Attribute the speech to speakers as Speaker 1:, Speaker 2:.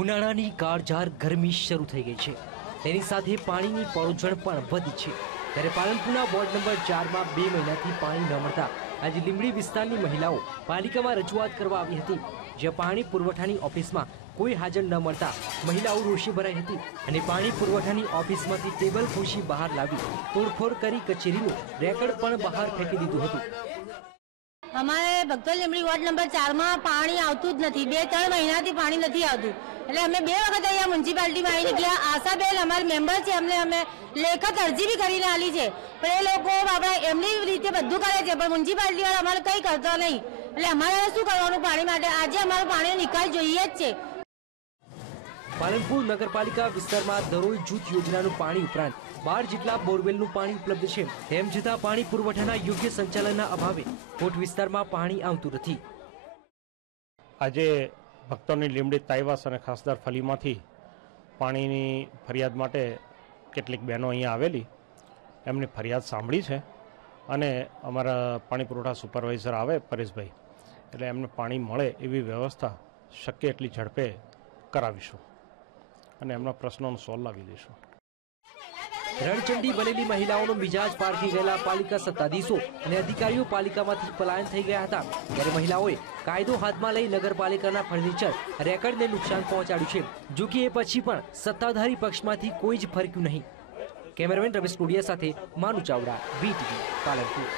Speaker 1: ઉનાળાની કાળઝાર ગરમી શરૂ થઈ ગઈ છે. તેની સાથે પાણીની પરોજણ પણ વધી છે. ત્યારે પાલનપુરના વોર્ડ નંબર ચારમાં બે મહિનાથી પાણી ન મળતા આજે લીંબડી વિસ્તારની મહિલાઓ પાલિકામાં રજૂઆત કરવા આવી હતી. જ્યાં પાણી પુરવઠાની ઓફિસમાં કોઈ હાજર ન મળતા મહિલાઓ રોષી ભરાઈ હતી અને પાણી પુરવઠાની ઓફિસમાંથી ટેબલ ખુરશી બહાર લાવી તોડફોડ કરી કચેરીનું રેકર્ડ પણ બહાર ફેંકી દીધું હતું.
Speaker 2: અમારે ભક્તો લીમડી વોર્ડ નંબર ચારમાં પાણી આવતું જ નથી. બે, ત્રણ મહિનાથી પાણી નથી આવતું. એટલે અમે બે વખત અહીંયા મ્યુનિસિપાલિટીમાં આવીને ગયા. આશાબેન અમારા મેમ્બર છે. અમને, અમે લેખક અરજી બી કરીને આલી છે. પણ એ લોકો આપણા એમની રીતે બધું કરે છે, પણ મ્યુનિસિપાલિટી વાળા અમારે કંઈ કરતા નહીં. એટલે અમારે શું કરવાનું પાણી માટે? આજે અમારું પાણીનો નિકાલ જોઈએ જ છે.
Speaker 1: પાલનપુર નગરપાલિકા વિસ્તારમાં દરોઈ જૂથ યોજનાનું પાણી ઉપરાંત બાર જેટલા બોરવેલનું પાણી ઉપલબ્ધ છે. તેમ છતાં પાણી પુરવઠાના યોગ્ય સંચાલનના અભાવે કોટ વિસ્તારમાં પાણી આવતું નથી.
Speaker 3: આજે ભક્તોની લીમડી તાઇવાસ અને ખાસદાર ફલીમાંથી પાણીની ફરિયાદ માટે કેટલીક બહેનો અહીંયા આવેલી. એમની ફરિયાદ સાંભળી છે અને અમારા પાણી પુરવઠા સુપરવાઇઝર આવે પરેશભાઈ. એટલે એમને પાણી મળે એવી વ્યવસ્થા શક્ય એટલી ઝડપે કરાવીશું. અને એમના પ્રશ્નોનો સોલ્વ લાવી દઈશું.
Speaker 1: રણચંડી બનેલી મહિલાઓનો મિજાજ પારખી ગયેલા પાલિકા સત્તાધીશો અને અધિકારીઓ પાલિકામાંથી પલાયન થઈ ગયા હતા. ત્યારે મહિલાઓએ કાયદો હાથમાં લઈ નગરપાલિકાના ફર્નિચર રેકર્ડને નુકસાન પહોંચાડ્યું છે, જો કે એ પછી પણ સત્તાધારી પક્ષમાંથી કોઈ જ ફરક્યું નહીં. કેમેરામેન રમેશ કુડિયા સાથે માનુ ચાવડા બીટીવી પાલનપુર.